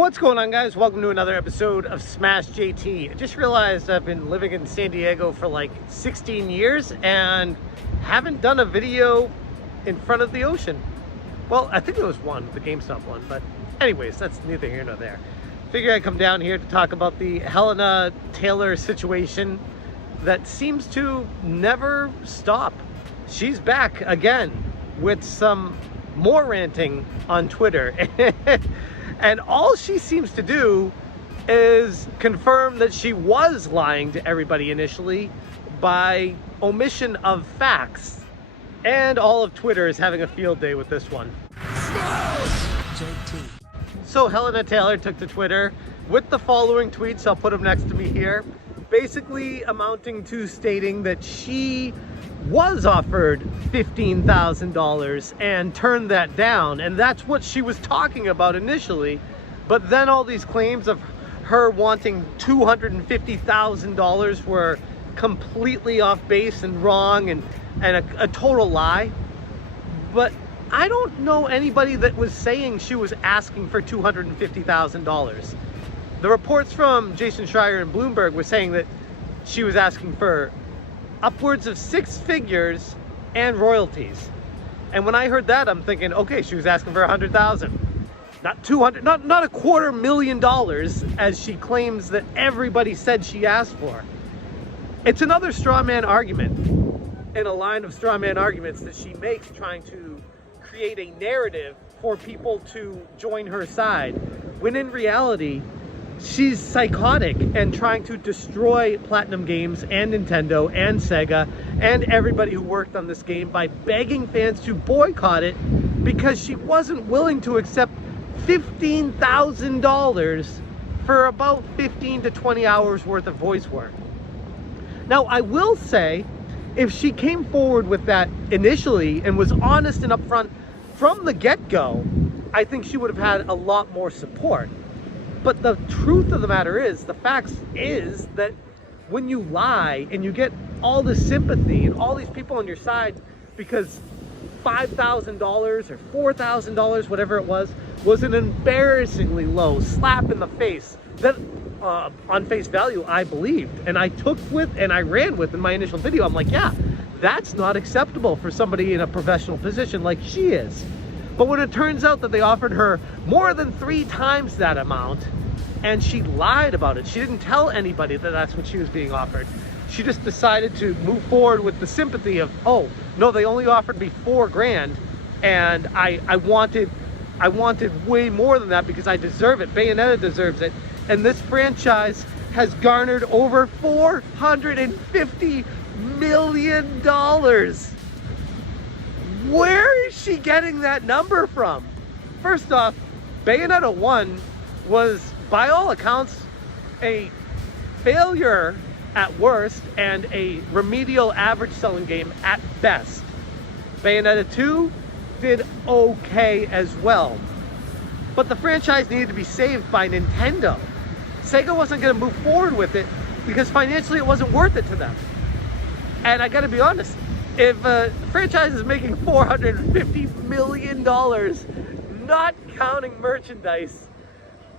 What's going on, guys? Welcome to another episode of Smash JT. I just realized I've been living in San Diego for like 16 years and haven't done a video in front of the ocean. Well, I think there was one, the GameStop one, but anyways, that's neither here nor there. Figured I'd come down here to talk about the Hellena Taylor situation that seems to never stop. She's back again with some more ranting on Twitter. And all she seems to do is confirm that she was lying to everybody initially by omission of facts. And all of Twitter is having a field day with this one. JT. So Hellena Taylor took to Twitter with the following tweets. I'll put them next to me here. Basically amounting to stating that she was offered $15,000 and turned that down, and that's what she was talking about initially. But then all these claims of her wanting $250,000 were completely off base and wrong and a total lie. But I don't know anybody that was saying she was asking for $250,000. The reports from Jason Schreier and Bloomberg were saying that she was asking for upwards of 6 figures and royalties. And when I heard that, I'm thinking, okay, she was asking for 100,000, not 200, not $250,000 as she claims that everybody said she asked for. It's another straw man argument in a line of straw man arguments that she makes, trying to create a narrative for people to join her side, when in reality she's psychotic and trying to destroy Platinum Games and Nintendo and Sega and everybody who worked on this game by begging fans to boycott it because she wasn't willing to accept $15,000 for about 15 to 20 hours worth of voice work. Now, I will say, if she came forward with that initially and was honest and upfront from the get-go, I think she would have had a lot more support. But the truth of the matter is, the facts is that when you lie and you get all this sympathy and all these people on your side because $5,000 or $4,000, whatever it was an embarrassingly low slap in the face that on face value I believed, and I took with and I ran with in my initial video. I'm like, yeah, that's not acceptable for somebody in a professional position like she is. But when it turns out that they offered her more than 3 times that amount, and she lied about it, she didn't tell anybody that that's what she was being offered. She just decided to move forward with the sympathy of, oh, no, they only offered me $4 grand, and I wanted way more than that because I deserve it. Bayonetta deserves it. And this franchise has garnered over $450 million. Where is she getting that number from? First off, Bayonetta 1 was, by all accounts, a failure at worst and a remedial average selling game at best. Bayonetta 2 did okay as well. But the franchise needed to be saved by Nintendo. Sega wasn't going to move forward with it because financially it wasn't worth it to them. And I got to be honest, if a franchise is making $450 million, not counting merchandise,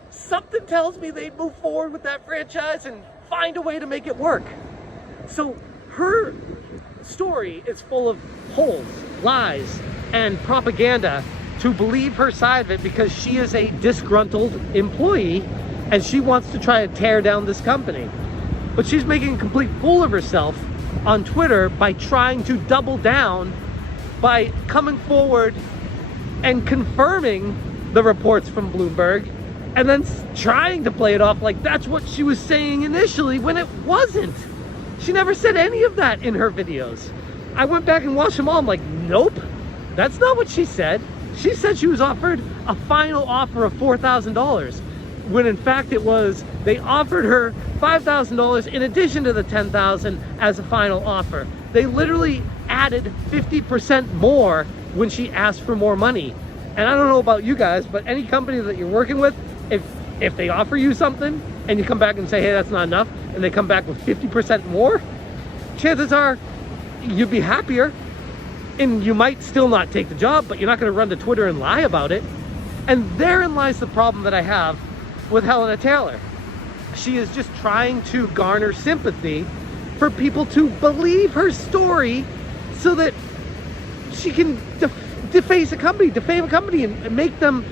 something tells me they'd move forward with that franchise and find a way to make it work. So her story is full of holes, lies, and propaganda to believe her side of it because she is a disgruntled employee and she wants to try to tear down this company. But she's making a complete fool of herself on Twitter by trying to double down by coming forward and confirming the reports from Bloomberg and then trying to play it off like that's what she was saying initially when it wasn't. She never said any of that in her videos. I went back and watched them all. I'm like, nope, that's not what she said. She said she was offered a final offer of $4,000 when in fact it was they offered her $5,000 in addition to the $10,000 as a final offer. They literally added 50% more when she asked for more money. And I don't know about you guys, but any company that you're working with, if they offer you something and you come back and say, hey, that's not enough, and they come back with 50% more, chances are you'd be happier and you might still not take the job, but you're not going to run to Twitter and lie about it. And therein lies the problem that I have with Hellena Taylor. She is just trying to garner sympathy for people to believe her story so that she can defame a company and make them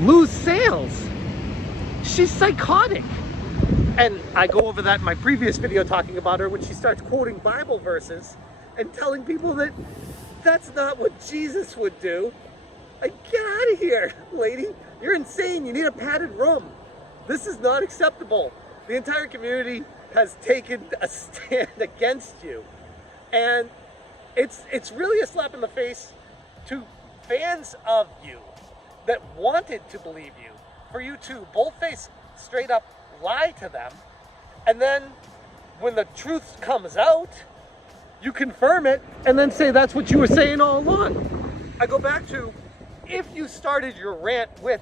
lose sales. She's psychotic. And I go over that in my previous video talking about her when she starts quoting Bible verses and telling people that that's not what Jesus would do. Like, get out of here, lady. You're insane. You need a padded room. This is not acceptable. The entire community has taken a stand against you. And it's really a slap in the face to fans of you that wanted to believe you, for you to boldface straight up lie to them, and then when the truth comes out, you confirm it and then say that's what you were saying all along. I go back to, if you started your rant with,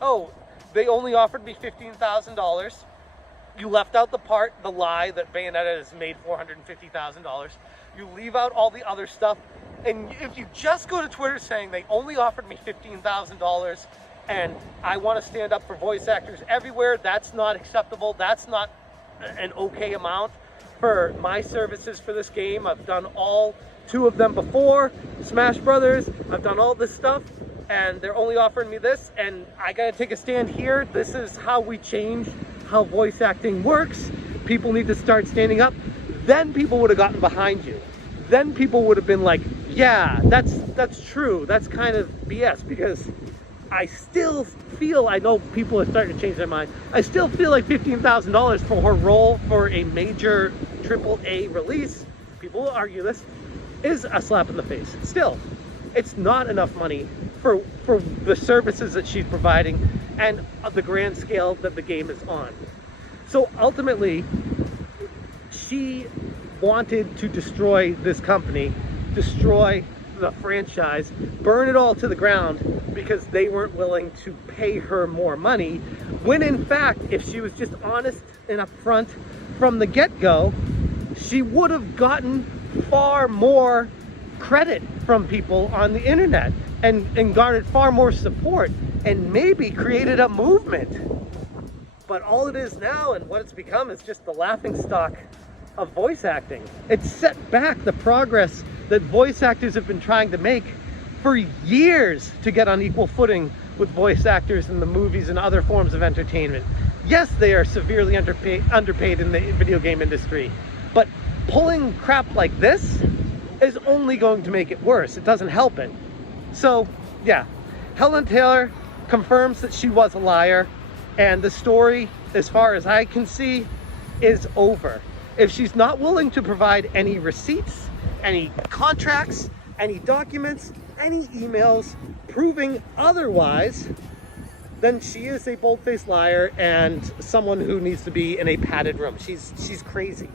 oh, they only offered me $15,000, you left out the lie that Bayonetta has made $450,000, you leave out all the other stuff, and if you just go to Twitter saying they only offered me $15,000 and I want to stand up for voice actors everywhere, that's not acceptable, that's not an okay amount for my services for this game. I've done all 2 of them before, Smash Brothers, I've done all this stuff, and they're only offering me this, and I gotta take a stand here. This is how we change how voice acting works. People need to start standing up. Then people would have gotten behind you. Then people would have been like, yeah, that's true. That's kind of BS, because I still feel, I know people are starting to change their mind, I still feel like $15,000 for her role for a major AAA release, people will argue this, is a slap in the face. Still, it's not enough money for the services that she's providing and the grand scale that the game is on. So ultimately, she wanted to destroy this company, destroy the franchise, burn it all to the ground, because they weren't willing to pay her more money, when in fact, if she was just honest and upfront from the get-go, she would have gotten far more credit from people on the internet and garnered far more support and maybe created a movement. But all it is now and what it's become is just the laughingstock of voice acting. It's set back the progress that voice actors have been trying to make for years to get on equal footing with voice actors in the movies and other forms of entertainment. Yes, they are severely underpaid in the video game industry, but pulling crap like this is only going to make it worse. It doesn't help it. So yeah, Hellena Taylor confirms that she was a liar, and the story, as far as I can see, is over. If she's not willing to provide any receipts, any contracts, any documents, any emails proving otherwise, then she is a bold-faced liar and someone who needs to be in a padded room. She's crazy.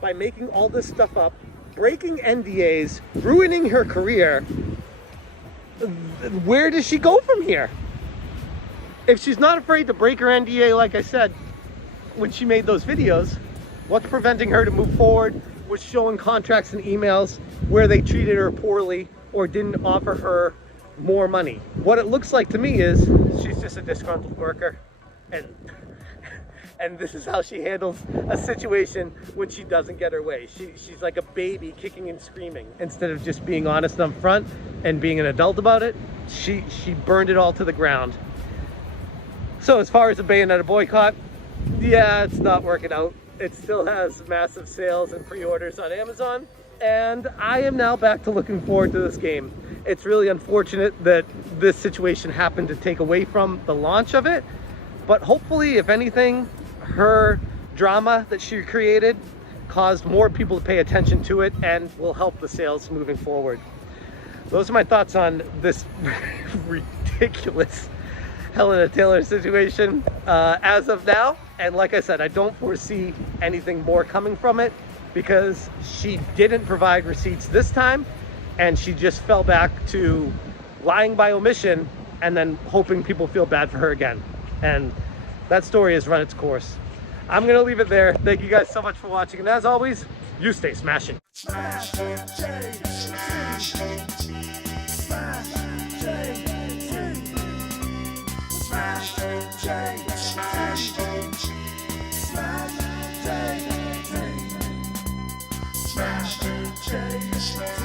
By making all this stuff up, breaking NDAs, ruining her career, where does she go from here? If she's not afraid to break her NDA, like I said, when she made those videos, what's preventing her to move forward with showing contracts and emails where they treated her poorly or didn't offer her more money? What it looks like to me is she's just a disgruntled worker, and this is how she handles a situation when she doesn't get her way. She's like a baby kicking and screaming. Instead of just being honest up front and being an adult about it, she burned it all to the ground. So as far as the Bayonetta boycott, yeah, it's not working out. It still has massive sales and pre-orders on Amazon, and I am now back to looking forward to this game. It's really unfortunate that this situation happened to take away from the launch of it, but hopefully, if anything, her drama that she created caused more people to pay attention to it and will help the sales moving forward. Those are my thoughts on this ridiculous Hellena Taylor situation as of now. And like I said, I don't foresee anything more coming from it because she didn't provide receipts this time, and she just fell back to lying by omission and then hoping people feel bad for her again. And that story has run its course. I'm gonna leave it there. Thank you guys so much for watching, and as always, you stay smashing. Smash, Smash, say you smell